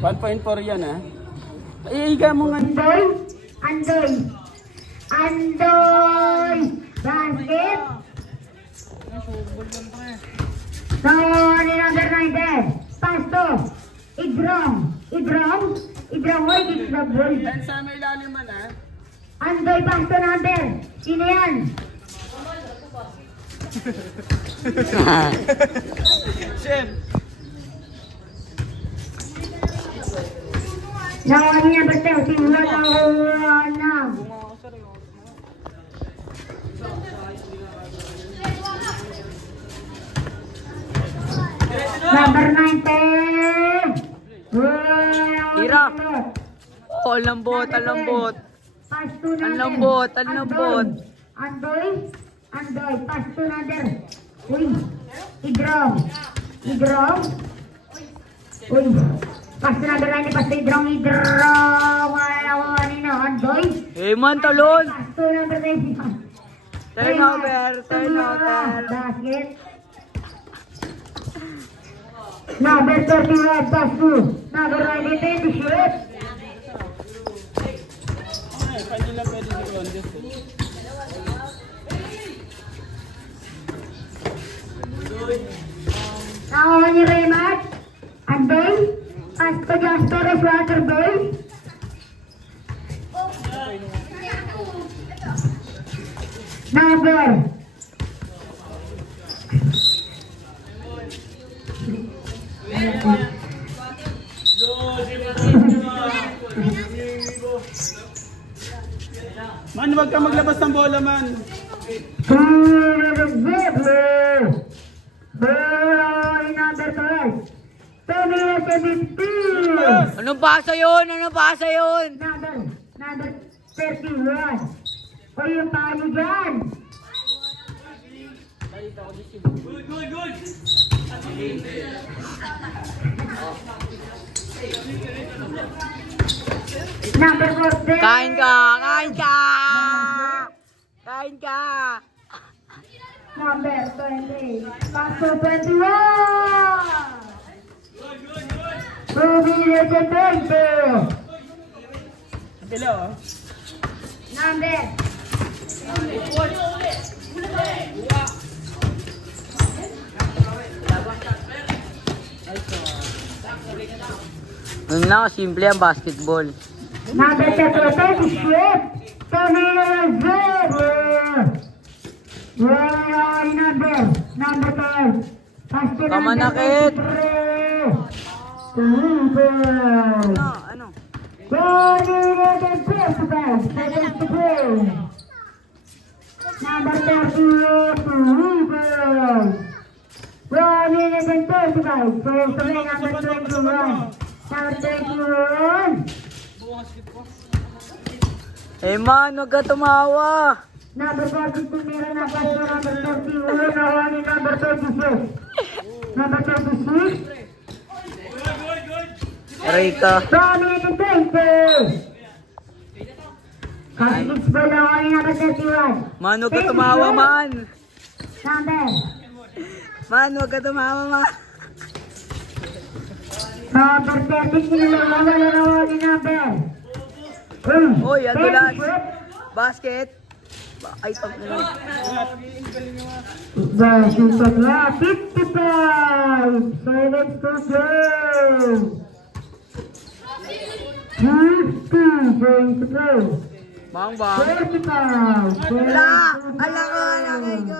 $1.4 yan ha. Iiga mo nga. Andoy. Basket. So, number 9. Pasto. Idrong. Oy, kick the ball. Yan sa may ilalim man ha. Andoy, pasto number. Sino yan? Chef. Nawan niya ba tayo? Tingnan na. Number 90. Tira. Oh, ang lambot. Ang lambot. Andoy. Pasto nader. Uy. Idrong. Uy. Pasto nader na ni pasto idrong. Andoy. Man, talon. Pasto nader na ni. Turnover. Basket. Number 31, pasto. Number 90, shoot. Pwede lang pwede si Rondes. Nakuha ni Raymond. Andoy. Pasto Jasper is water boy. Number. Man, wag ka maglabas ng bola man. Anong pasa yun? Number 31. O yung paano dyan? Good. Number 14. Kain ka. Number 20. Paso 21. Ruby Legend 20. Hello. Number. Ano na, simple ang basketball. Number 30. Shoot. Number 12. Pasto Kamanakit. Ano? Number 30. 1 minute and 35. So, number 21. Number 21. Man, huwag ka tumawa. Number 42, meron na pasto. Number 31. Nakuha ni number 36. Number 36. Aray ka. 1 minute and 20. Kasits ba nakuha ni number 31? Man, huwag ka tumawa, man. Number. Man, huwag ka tumawa, man. Number 30, wala ni number. Uy, ambulance. Basket. Ay, pag na. Basket na. 55. 7 to go. 50. Going to go. Bang. 45. Ala ko. Aray ko.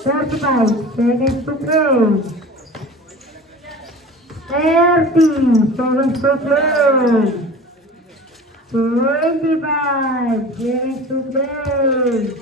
35 seconds to go. 30 seconds to play. 25 seconds to play.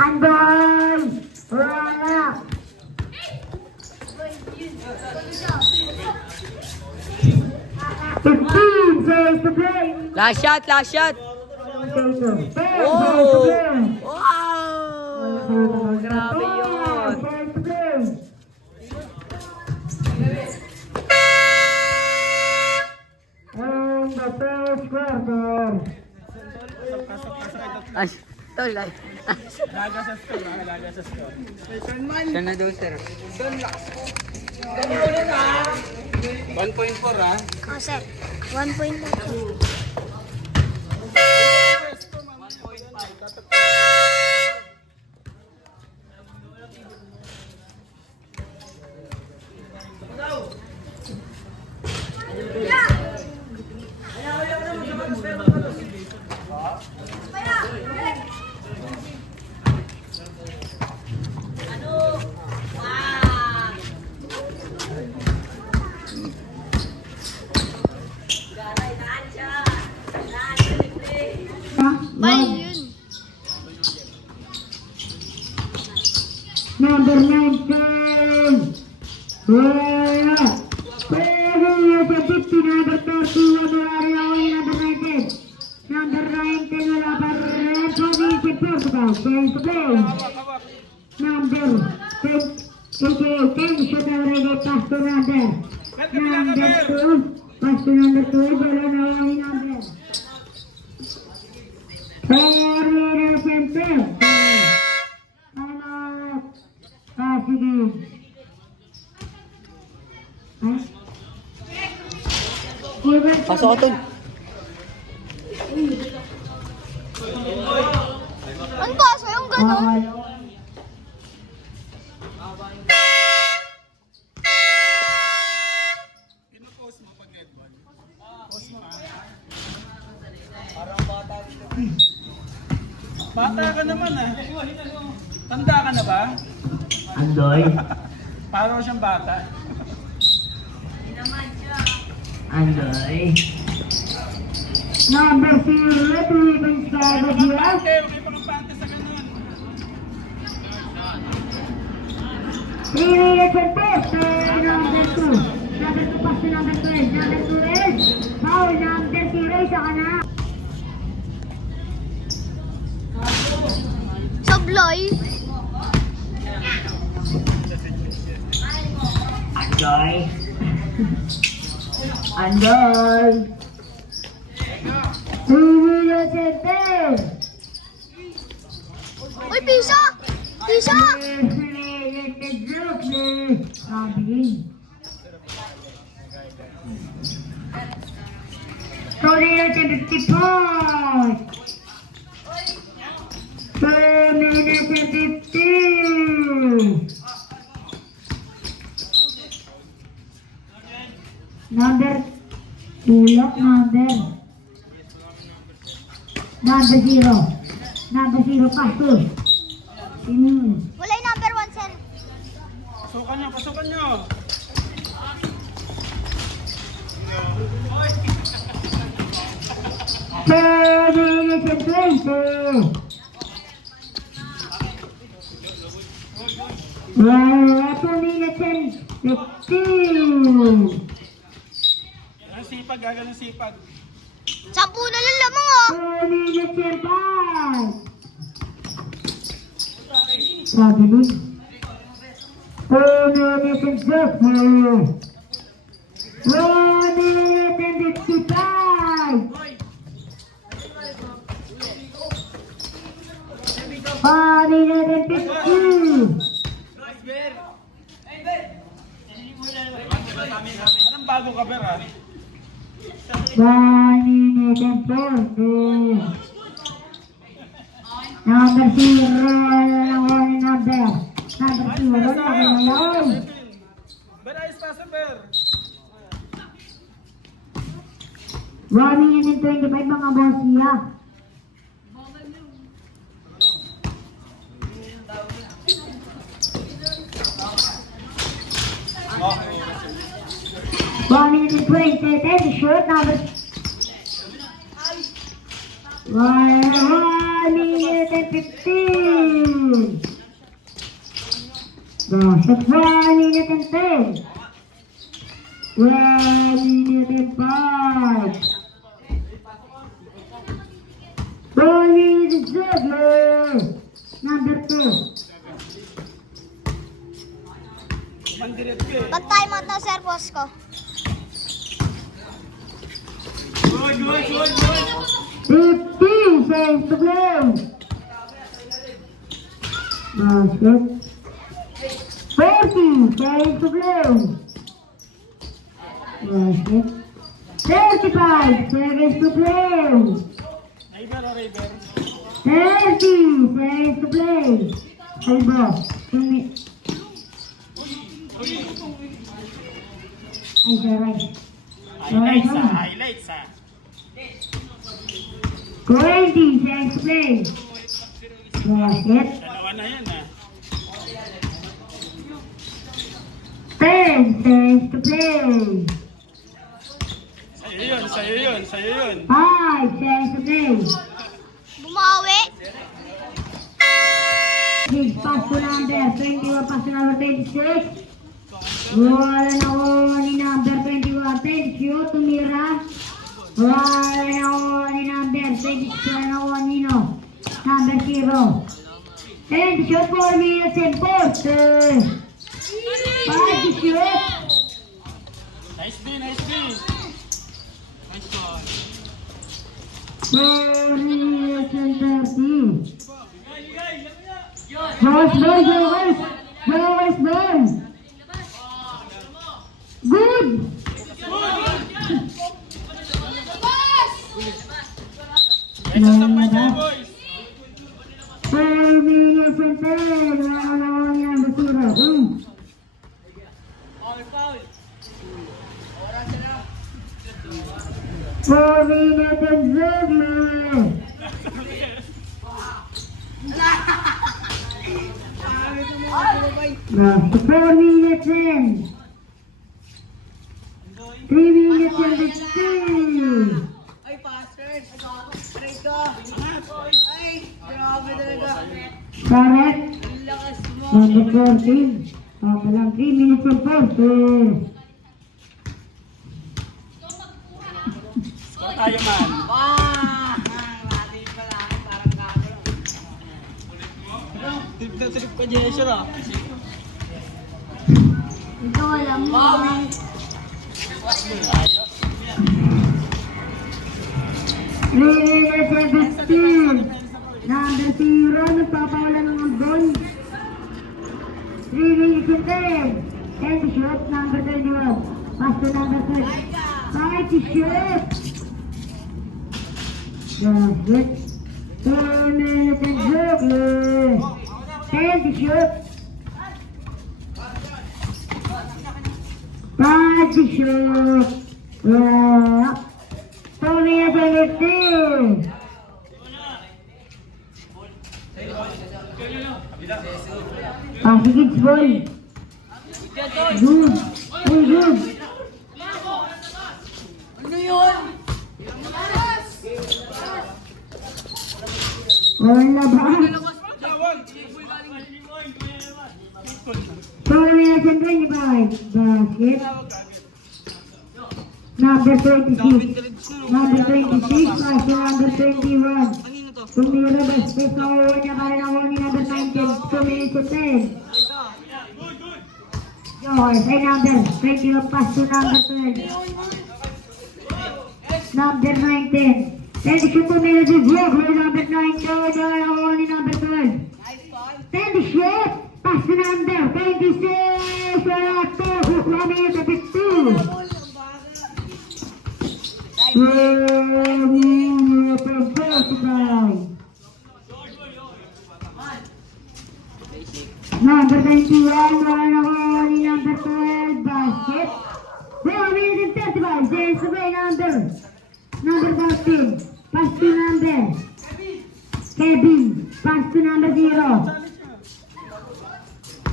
Andoy! Wala! 15 seconds to play. Last shot, last shot. 10 seconds to Oh! play. Wow! Grabe yun. 10 seconds to play. And the first quarter. Ay, tol, ay. Laga sa score, laga sa score. Siya na daw, sir. 1.4 ha. Concept. 1 point na. Bali yun. Number 19. Yeah. Number 50, number 30, number 19. Number 19, wala pa rin. Province of Portugal. Place to play. Number 10, shoot already, pass to number. Number 2, pass to number 2, wala na yung number. 4 minutes and 10. Sige. Pasok ko, tol. Ang kaso yung gano'n? Bata ka naman ah. Tanda ka na ba? Andoy. Parang siyang bata. Andoy. Number 0, tuwing sa Gabriel. Pante, okay pa kang pante sa ganun. 3 minutes and 10. Number 2. Number 2 pass to number 12. Number 2 is foul. Number 0 isa ka na. Sablay. Andoy. Andoy. 2 minutes and 10. Uy, piso! Piso! Sorry, I can 55. 2 minutes and 15. Number, tulok number. Number 0. Number 0, pasto. Wala yung number 1, sir. Pasukan nyo, pasukan nyo. Ang sipag, gagaling sipag. 10 na lang lamang, oh. Sabi ni, 4 minutes and 6. 1 minute and 55. 5 minutes and 50. Anong bago ka, Ber, ha? 1 minute and 40. Number 0, wala lang wala number. Number 0, wala lang. Ber, ayos pa sa Ber. 1 minute and 25 mga boss siya. Oh, 1 minute and 20. 10 to shoot. Number 1 minute and 15. Basket 1 minute and 10. 1 minute and 5. 1 minute and 7. Number 2. Mandiret ka eh. Pag time out na, sir, boss ko. Good, good, good, good. 15 seconds to play. Basket. 40 seconds to play. Basket. 35 seconds to play. River o River? 30 seconds to play. Albo. Ay, sorry. Highlights ah, highlights ah. 20 seconds to play. Basket. Dalawa na yan ah. 10 seconds to play. Sa'yo yun, sa'yo yun. 5 seconds to play. Bumawi. Big pass to number 21, pass to number 26. Wala na ko ni number 21, 10 shoot, tumira. Wala na ko ni number 26, wala na ko nino. Number 0. 10 shoot, 4 minutes and 4. 5 to shoot. Nice D, nice D. Nice one. 4 minutes and 30. Boys, boys, boys. Boys, boys. Good. Nice one sa dyan, boys. 4 minutes and 10. Wala na ko ni number 0. 4 minutes and 0. Last 4 minutes in. 3 minutes and 15. Ay, password. Straight ka. Ay, grabe talaga. Correct. Ang lakas mo. Number 14. Palang 3 minutes and 40. Tayo man. Wah! Mati pa lang. Parang kako. Trip na trip ka, Jesher ah. Ito alam mo. Bawi. 3 minutes and 15. Number 0. Nagpapawala ng goal. 3 minutes and 10. 10 to shoot. Number 21. Pass to number 10. 5 to shoot. That's it. 4 minutes and 0. 10 to shoot. 5 to shoot. 4 minutes and 15. Passing it's ball. Good. Very good. Ano yun? Wala ba? 4 minutes and 25. Basket. Number 26. Number 26. Pass to number 21. Tumira basket. Nakuha niya ka rin ako ni number 19. 2 minutes and 10. Yours. Ay number 21. Pass to number 12. Number 19. 10 to shoot 2 minutes and 0. Number 19. Nakuha ni number 12. 10 to shoot. Pass to number 26. Wala to. 1 minute and 15. 1 minute and 45. Number 91, wala ni number 12, basket. 1 minute and 35, James away number 14, pass to number Kevin, pass to number 0.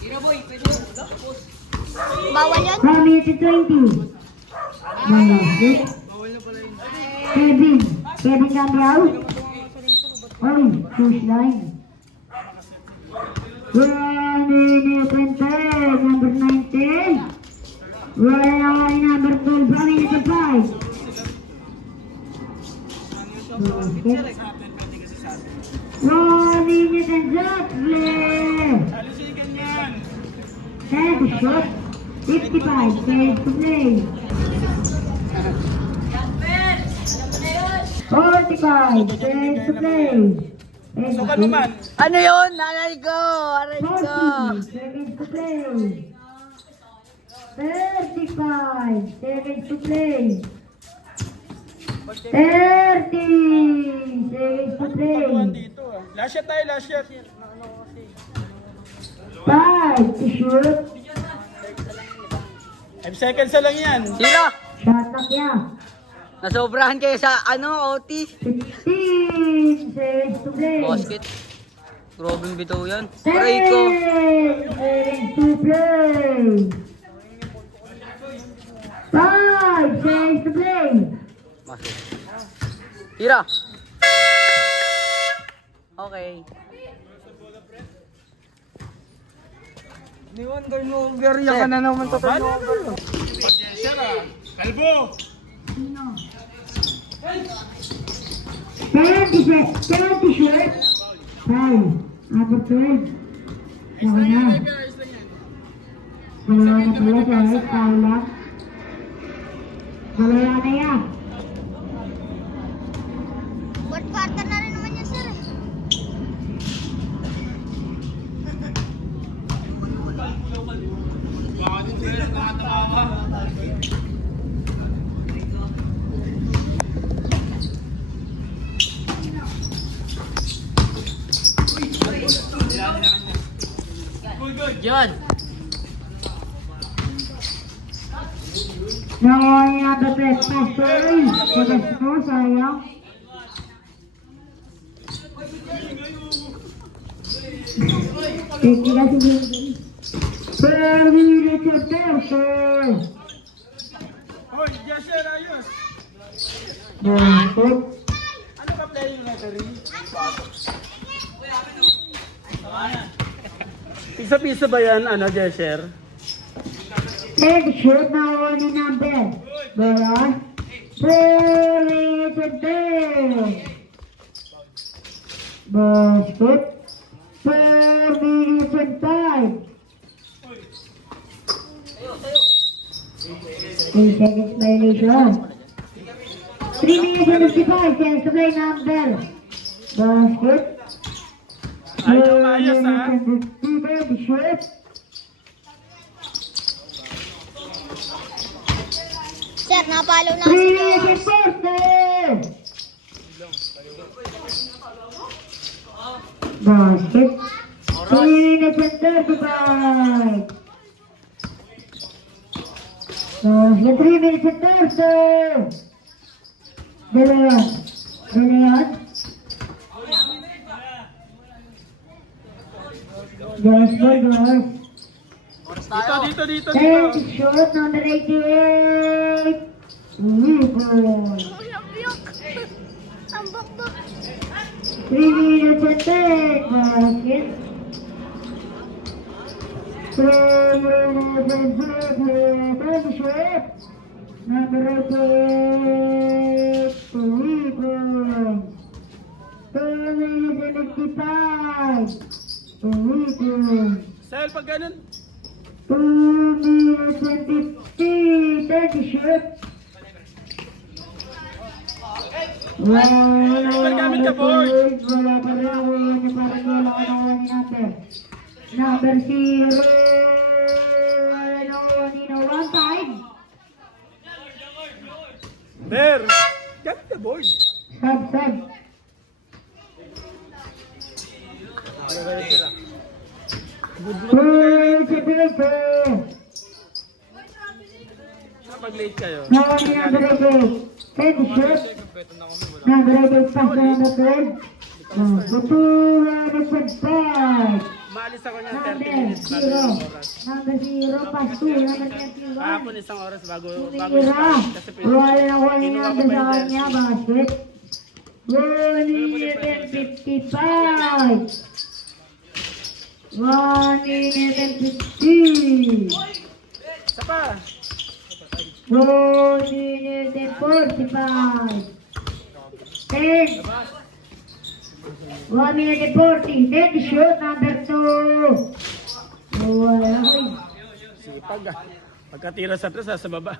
Hero boy, pwede. Bawal yun? 1 minute and 20. Basket. Kevin. Kevin Gabriel. Oy, push line. 1 minute and 10, number 19. Wala number 12, 1 minute and 5. Basket. 1 minute and shot, play. Alisigan yan. 10 shot, 55, safe to play. 45, safe to play. So ka naman. Ano yun? Aray ko! Aray ko! 40 seconds to play. 35 seconds to play. 30 seconds to play. Pagkuhan dito ah. Last shot tayo, last shot. 5 to shoot. 5 seconds na lang yan. Sira! Shot clock niya. Nasobrahan kayo sa OT. 16 seconds to play. Basket. Grobing bitaw yan. Aray ko! 10 seconds to play. 5 seconds to play. Masuk. Tira! Okay. Di one turnover. Yan ka na naman to turnover. Sir ah. Kalbo. 70 short. 5. Upper 12. Saka na. Dalawa na pala sa right. Foul lang. Dalawa na yan. Fourth quarter na rin naman yan, sir. Yan! Nakuha niya the best passer. Sagas mo, sayang. Teki na si Jimmy. Perry Richard Tercer. Hoy, Jasher, ayos. Basket. Ano ka playing lottery? Pisa-pisa ba yan, ano, Jasher? Take shoot na ni number. Balas. Perry Richard Tercer. Basket. Perry Richard Tercer. 3 seconds violation. 3 minutes and 55 seconds to play number. Basket. Ayaw maayos, ha? Shoot. Sir, napalo na 3 si minutes and 40. Basket. 3 minutes and 35. Basket. 3 minutes and 30. Dalayan. Dalayan. Guys. Dito, dito. Take shot number 88. Rebound. Lambyok. Ang bakbak. 3 minutes and 10. Basket. 3 minutes and 10. Take shot. Number 88. Rebound. 2 minutes and 55. Rebound. Sel, pag ganun. 2 minutes and 50. Take a shot. Gamit ka, boy. Wala pa rin ako yun. Parang wala ka nakuha ni number. Number 0. Wala nakuha ni na 1 time. There. Gamit ka, boy. Sub. Kapag late kayo. Nakuha ni number 88. Take a shot. Number 88 pass na number 12. Tutuwa na sa 5. Maalis ako niyan 30 Number minutes bago 0. yung oras. Number 0, pass 2. Number 31. Kahapon isang oras bago yung Tumira. start. Kasi Wala na ko ni kinuha ko number pa sa yung kanya, jersey. basket. 1:55. 1:50. Isa pa. 1:45. 10. 1:40. 10 shoot, number 2. Wala ko. Sipag ah. Pagkatira sa tres, sa baba.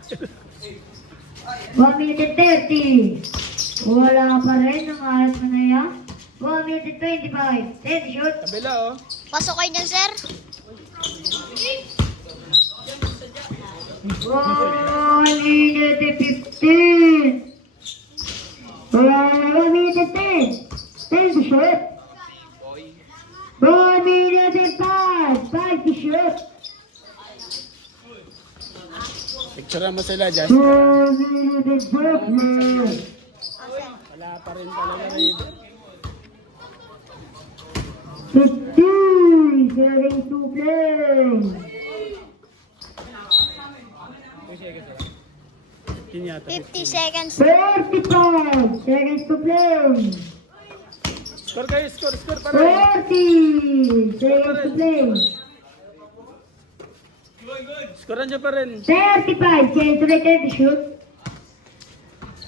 1:30. Wala pa rin, ang alat mo na yan. 1:25. 10 shoot. Kabila oh. Pasok kayo dyan, sir. 1:15. 1:10. 10 shoot. 1:5. 5 shoot. Picture mo sila dyan. 1:40. Wala pa rin talaga rin. 15 seconds to play. Yun yata. 50 seconds. 35 seconds to play. Score kayo, score pa rin. 40 seconds to play. Scorean nyo pa rin. 35 seconds to play. 10 to shoot.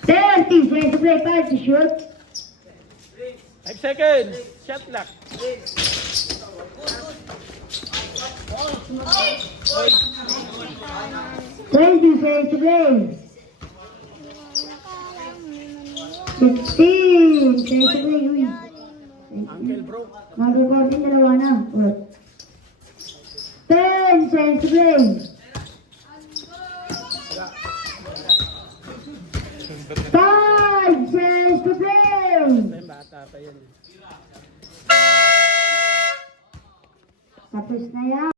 30 seconds to play. 5 to shoot. 5 seconds. Shot clock. 20 seconds to play. 15 seconds to play. Uy. Uncle bro. Mag-recording dalawa na. 10 seconds to play. 5 seconds to play. Ay, bata pa yan. Tapos na yan.